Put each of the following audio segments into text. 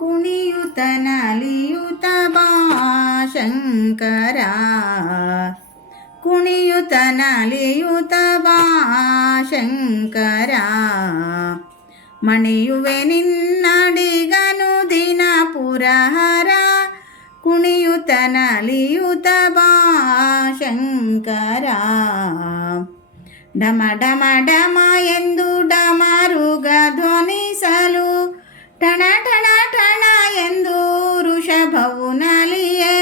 ಕುಣಿಯುತ ನಲಿಯುತ ಬಾ ಶಂಕರ, ಕುಣಿಯುತ ನಲಿಯುತ ಬಾ ಶಂಕರ. ಮಣಿಯುವೆ ನಿನ್ನಡಿಗನು ದಿನ ಪುರಹರ, ಕುಣಿಯುತ ನಲಿಯುತ ಬಾ ಶಂಕರ. ಢಮ ಢಮ ಢಮ ಎಂದು ಡಮರುಗ ಧ್ವನಿಸಲು, ಟಣ ಟಣ ಟಣ ಎಂದು ಋಷಭವು ನಲಿಯೇ,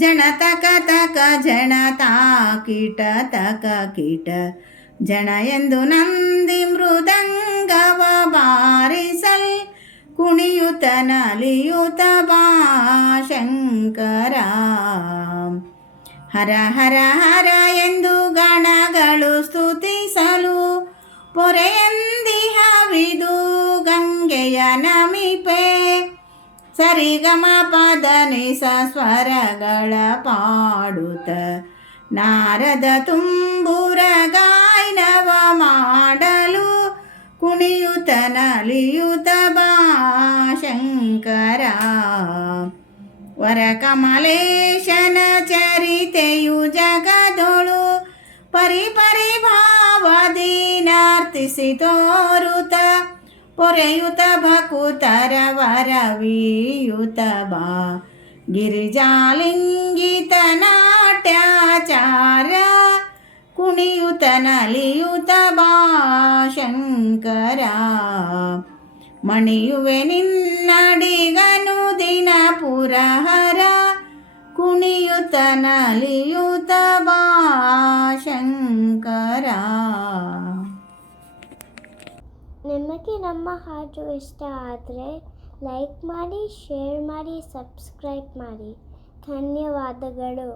ಜಣ ತಕ ತಕ ಜಣ ತಾಕಿಟ ತಕ ಕಿಟ ಜಣ ಎಂದು ನಂದಿ ಮೃದಂಗವ ಬಾರಿಸಲ್, ಕುಣಿಯುತ ನಲಿಯುತ ಬಾ ಶಂಕರ. ಹರ ಹರ ಹರ ಎಂದು ಗಣಗಳು ಸ್ತುತಿಸಲು, ಪೊರೆಯಂದಿಹವಿದು ಗಂಗೆಯ ನಮಿಪೆ, ಸರಿಗಮ ಪದ ನಿಸ ಸ್ವರಗಳ ಪಾಡುತ್ತ ನಾರದ ತುಂಬುರ ಗಾಯನವ ಮಾಡಲು, ಕುಣಿಯುತ ನಲಿಯುತ ಬಾ ಶಂಕರ. ವರ ಕಮಲೇಶನ ಚರಿತೆಯು ಜಗದೊಳು ಪರಿ ಪರಿ ಭಾವದಿ ನರ್ತಿಸಿ ತೋರುತ, ಪೊರೆಯುತ ಭಕುತರ ವರವೀಯುತ ಬಾ ಗಿರಿಜಾಲಿಂಗಿತ ನಾಟ್ಯಾಚಾರ, ಕುಣಿಯುತ ನಲಿಯುತ ಬಾ ಶಂಕರ. ಮಣಿಯುವೆ ನಿನ್ನಡಿಗನು ದಿನ ಪುರಹರ, ಕುಣಿಯುತ ನಲಿಯುತ ಬಾ ಶಂಕರ. ನಿಮಗೆ ನಮ್ಮ ಹಾಡು ಇಷ್ಟ ಆದರೆ ಲೈಕ್ ಮಾಡಿ, ಶೇರ್ ಮಾಡಿ, ಸಬ್ಸ್ಕ್ರೈಬ್ ಮಾಡಿ. ಧನ್ಯವಾದಗಳು.